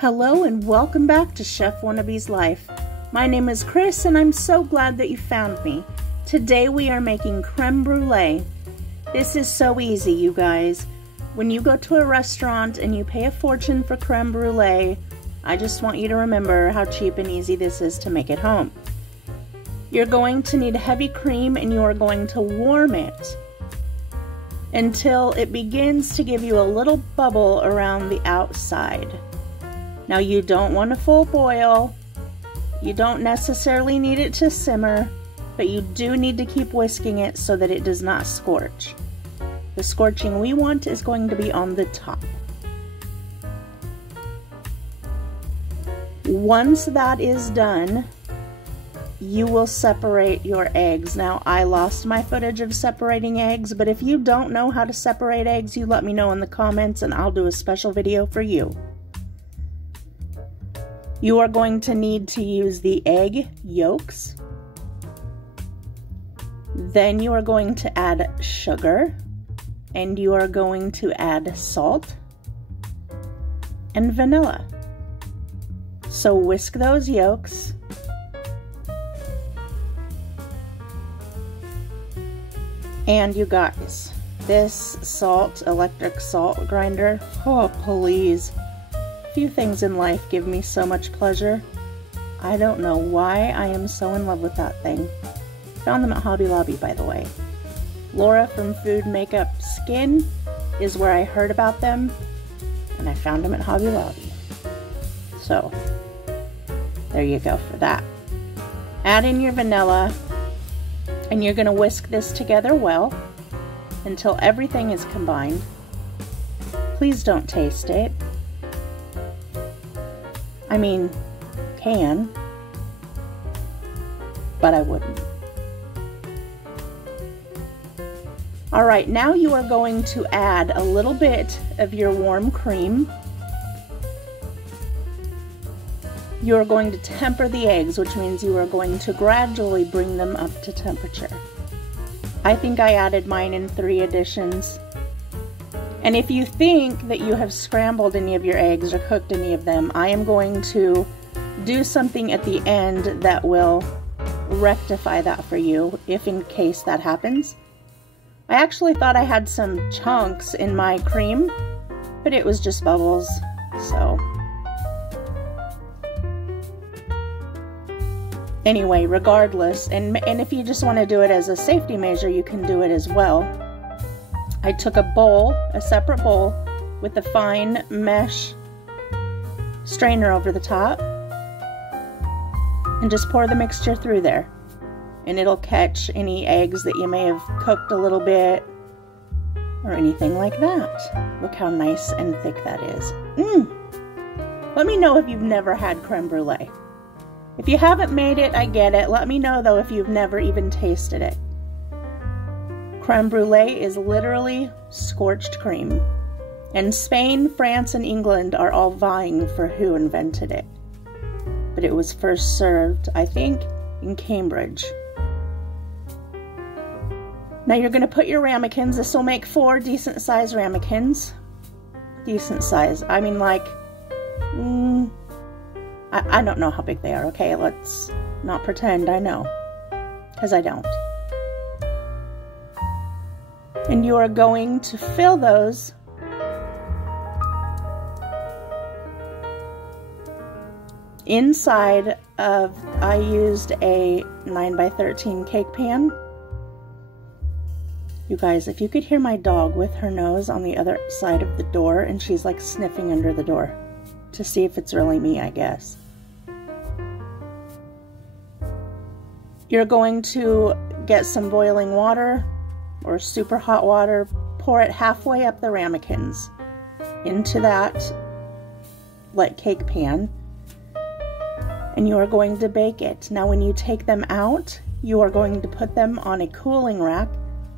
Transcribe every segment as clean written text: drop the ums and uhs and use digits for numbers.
Hello and welcome back to Chefwannabe's Life. My name is Chris and I'm so glad that you found me. Today we are making creme brulee. This is so easy, you guys. When you go to a restaurant and you pay a fortune for creme brulee, I just want you to remember how cheap and easy this is to make at home. You're going to need heavy cream and you are going to warm it until it begins to give you a little bubble around the outside. Now you don't want a full boil, you don't necessarily need it to simmer, but you do need to keep whisking it so that it does not scorch. The scorching we want is going to be on the top. Once that is done, you will separate your eggs. Now I lost my footage of separating eggs, but if you don't know how to separate eggs, you let me know in the comments and I'll do a special video for you. You are going to need to use the egg yolks. Then you are going to add sugar, and you are going to add salt and vanilla. So whisk those yolks. And you guys, this electric salt grinder, oh please. Few things in life give me so much pleasure. I don't know why I am so in love with that thing. Found them at Hobby Lobby, by the way. Laura from Food Makeup Skin is where I heard about them, and I found them at Hobby Lobby. So, there you go for that. Add in your vanilla, and you're going to whisk this together well until everything is combined. Please don't taste it. I mean, can, but I wouldn't. All right, now you are going to add a little bit of your warm cream. You are going to temper the eggs, which means you are going to gradually bring them up to temperature. I think I added mine in 3 additions. And if you think that you have scrambled any of your eggs or cooked any of them, I am going to do something at the end that will rectify that for you, if in case that happens. I actually thought I had some chunks in my cream, but it was just bubbles, so. Anyway, regardless, and if you just want to do it as a safety measure, you can do it as well. I took a separate bowl with a fine mesh strainer over the top and just pour the mixture through there. And it'll catch any eggs that you may have cooked a little bit or anything like that. Look how nice and thick that is. Let me know if you've never had creme brulee. If you haven't made it, I get it. Let me know though if you've never even tasted it. Creme brulee is literally scorched cream. And Spain, France, and England are all vying for who invented it. But it was first served, I think, in Cambridge. Now you're going to put your ramekins. This will make 4 decent sized ramekins. Decent size. I mean, like, I don't know how big they are, okay? Let's not pretend I know, because I don't. And you are going to fill those inside of, I used a 9x13 cake pan. You guys, if you could hear my dog with her nose on the other side of the door, and she's like sniffing under the door to see if it's really me, I guess. You're going to get some boiling water or super hot water, pour it halfway up the ramekins into that like cake pan, and you are going to bake it. Now when you take them out, you are going to put them on a cooling rack,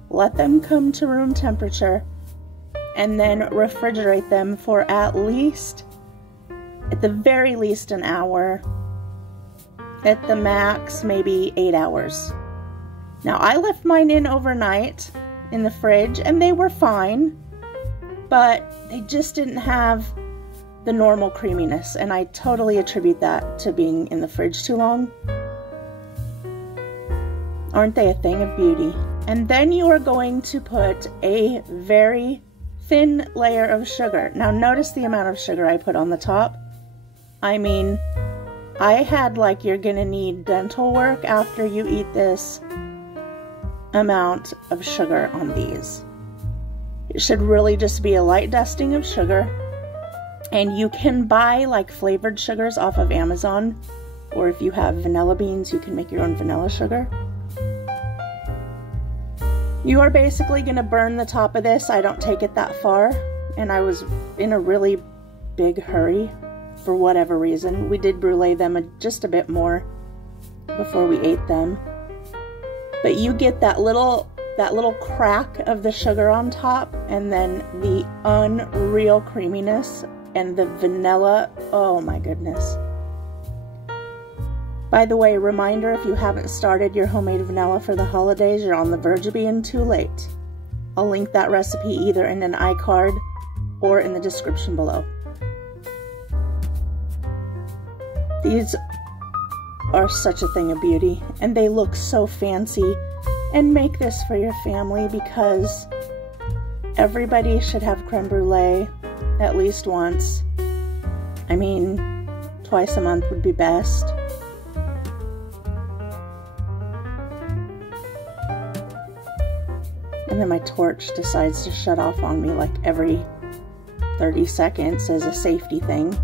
let them come to room temperature, and then refrigerate them for at the very least an hour, at the max maybe 8 hours. Now I left mine in overnight in the fridge and they were fine, but they just didn't have the normal creaminess, and I totally attribute that to being in the fridge too long. Aren't they a thing of beauty? And then you are going to put a very thin layer of sugar. Now notice the amount of sugar I put on the top. I mean, I had like you're gonna need dental work after you eat this amount of sugar on these. It should really just be a light dusting of sugar. And you can buy like flavored sugars off of Amazon, or if you have vanilla beans, you can make your own vanilla sugar. You are basically going to burn the top of this. I don't take it that far, and I was in a really big hurry for whatever reason. We did brulee them just a bit more before we ate them. But you get that little crack of the sugar on top, and then the unreal creaminess and the vanilla. Oh my goodness. By the way, reminder, if you haven't started your homemade vanilla for the holidays, you're on the verge of being too late. I'll link that recipe either in an iCard or in the description below. These are such a thing of beauty, and they look so fancy. And make this for your family, because everybody should have creme brulee at least once. I mean, twice a month would be best. And then my torch decides to shut off on me like every 30 seconds as a safety thing.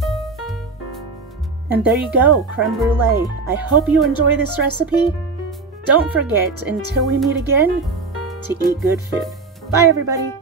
And there you go, creme brulee. I hope you enjoy this recipe. Don't forget, until we meet again, to eat good food. Bye, everybody.